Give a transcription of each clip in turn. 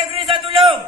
Negeri Satulung.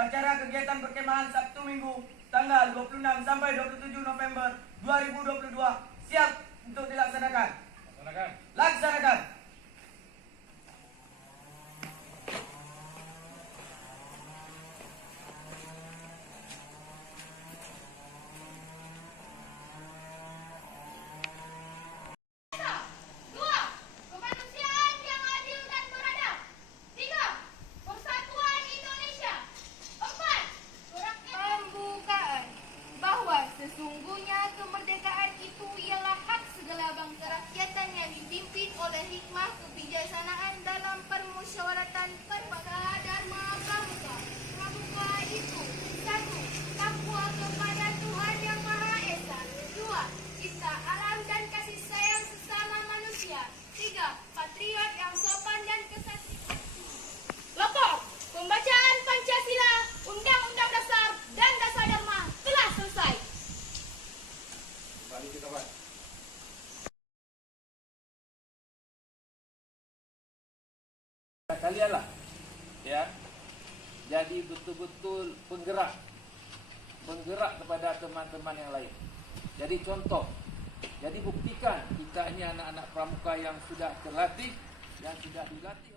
Upacara kegiatan perkemahan Sabtu Minggu tanggal 26 sampai 27 November 2022 siap untuk dilaksanakan. Laksanakan. Sesungguhnya kemerdekaan itu ialah hak segala bangsa rakyatan yang dipimpin oleh hikmah kebijaksanaan dalam permusyawaratan Perpaka Dharma Pramuka. Pramuka itu 1. Takwa kepada Tuhan Yang Maha Esa. 2. Cinta alam dan kasih sayang sesama manusia. 3. Patriot yang sopan dan kesatria. Lapor, pembacaan Pancasila, Undang-Undang Dasar dan Dasar Dharma telah selesai. Kalian lah, ya, jadi betul-betul penggerak kepada teman-teman yang lain. Jadi contoh, jadi buktikan kita ini anak-anak pramuka yang sudah terlatih, yang sudah dilatih.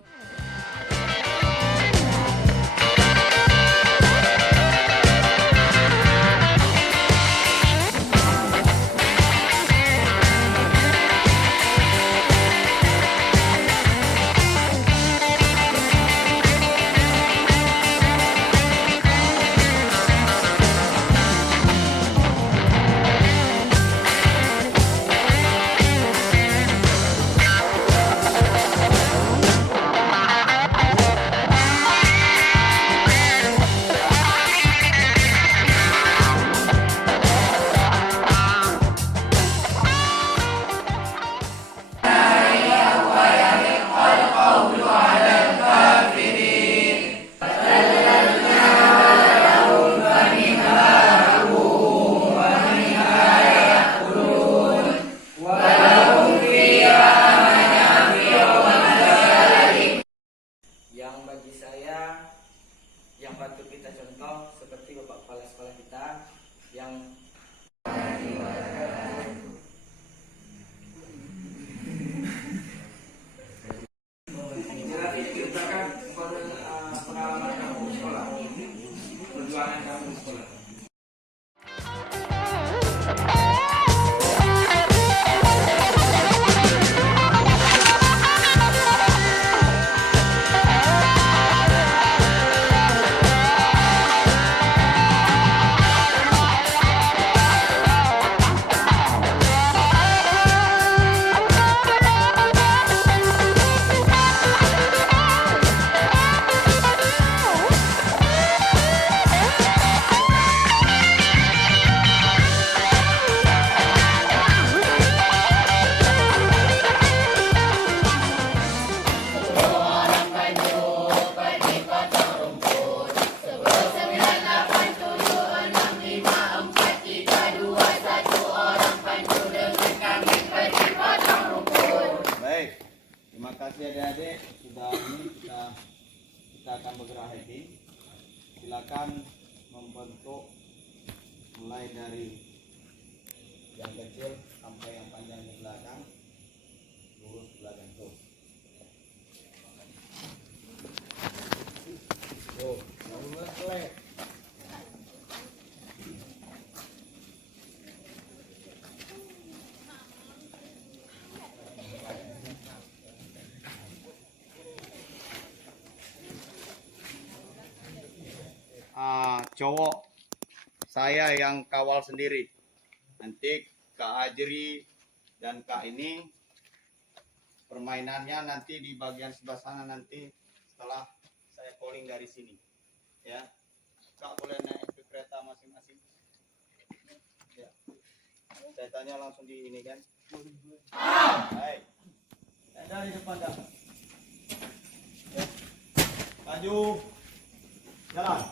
Silakan membentuk mulai dari yang kecil sampai yang panjang di belakang, lurus belakang tuh. Tuh, lurus lek. Cowok saya yang kawal sendiri. Nanti Kak Ajri dan Kak ini permainannya nanti di bagian sebelah sana nanti setelah saya calling dari sini. Ya, Kak boleh naik ke kereta masing-masing. Ya. Saya tanya langsung di ini kan. Hai. Dari depan dah. Ya. Maju. Jalan.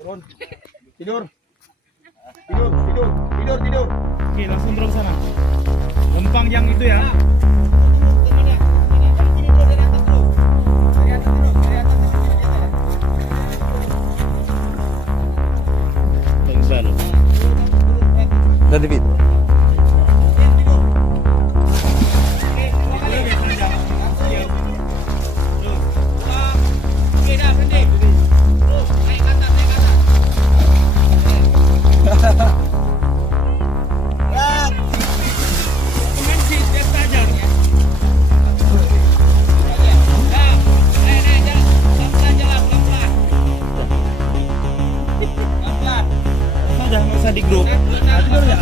Turun. Tidur. Tidur, tidur, tidur, tidur. Oke, langsung terus sana. Lempang yang itu ya. Dari David. Udah nggak usah di grup. Tidur ya.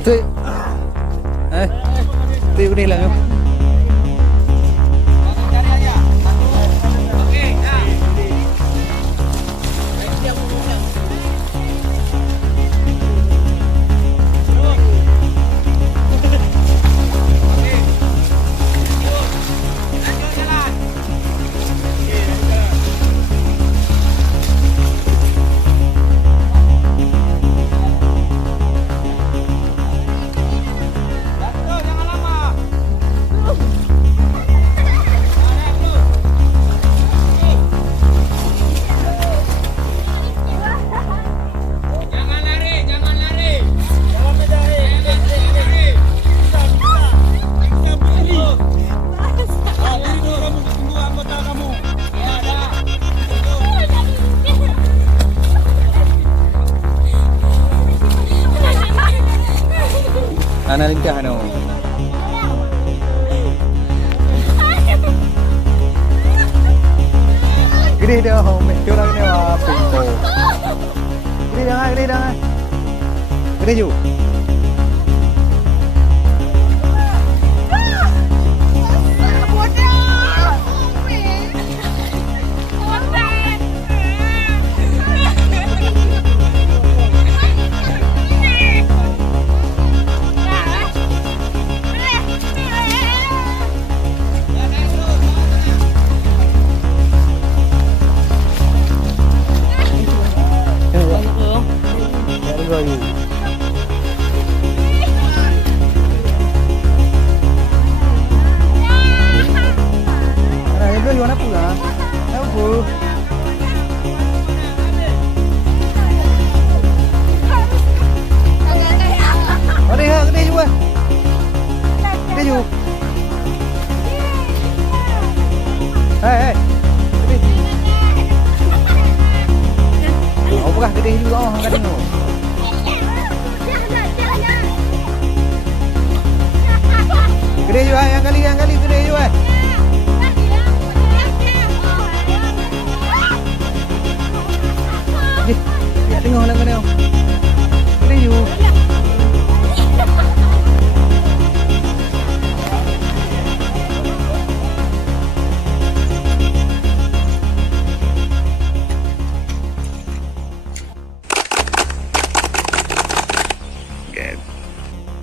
Tuh. Tuh udah lah. Analin ka ano? Gede dah, medyo lang ni pinto. Gede dah. Gede ju. Lagi. Nah, itu gimana pula? Apa? Gede juga. Gede juga. Hei. Oh, bukan gede juga orang kadang tu. Gede juga yang kali gede juga. Ya tengok nak kena. Gede juga.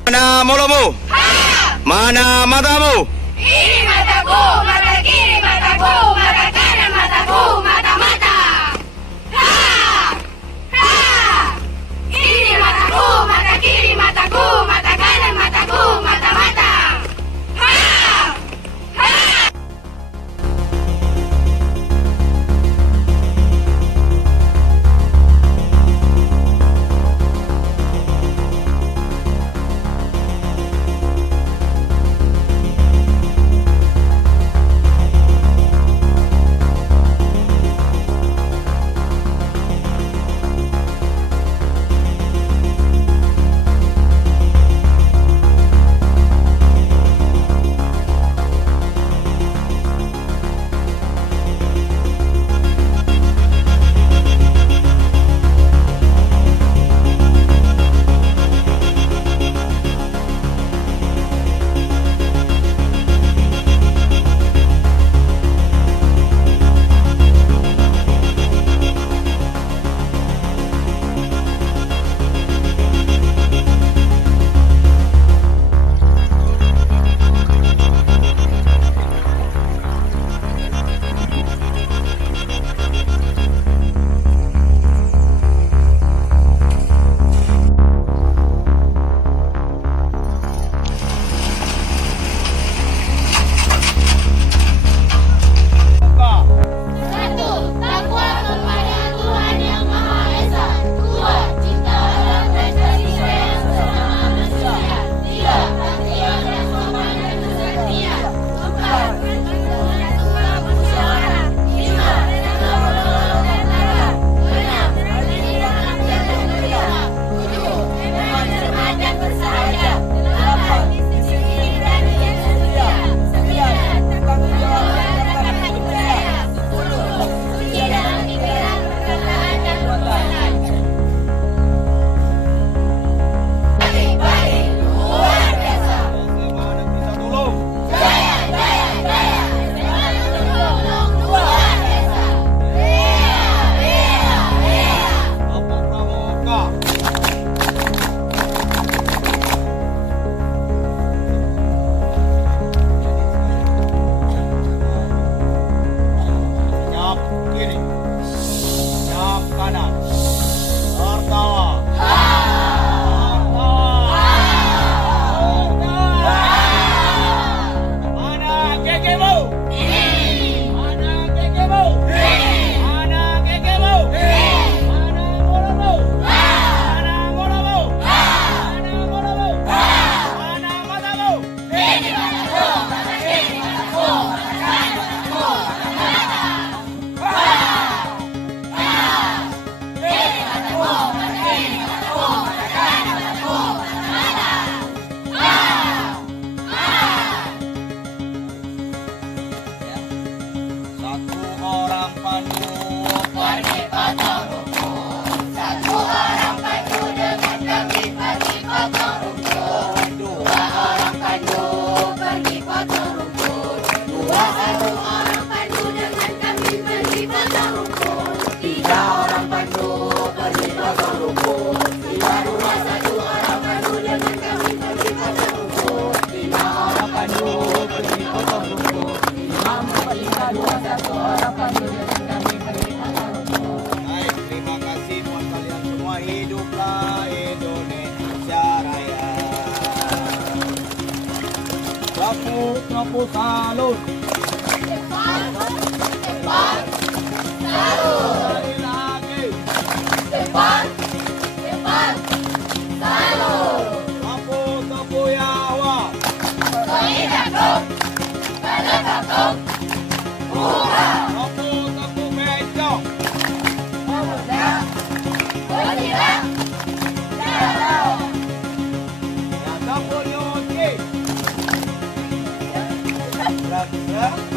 Mana mulamu? Mana matamu? Ini mataku, mata kiri mataku, mata kanan mataku, mata-mata. Ha! Ha! Ini mataku, mata kiri mataku, mata kanan mataku, mata-mata. Ha! Ha! Baik, terima kasih buat kalian semua. Hiduplah Indonesia Raya. Sapu salut. Sekali lagi. Sapu yawa. Sapu becok. Ya, sapu nyuci. Gerak.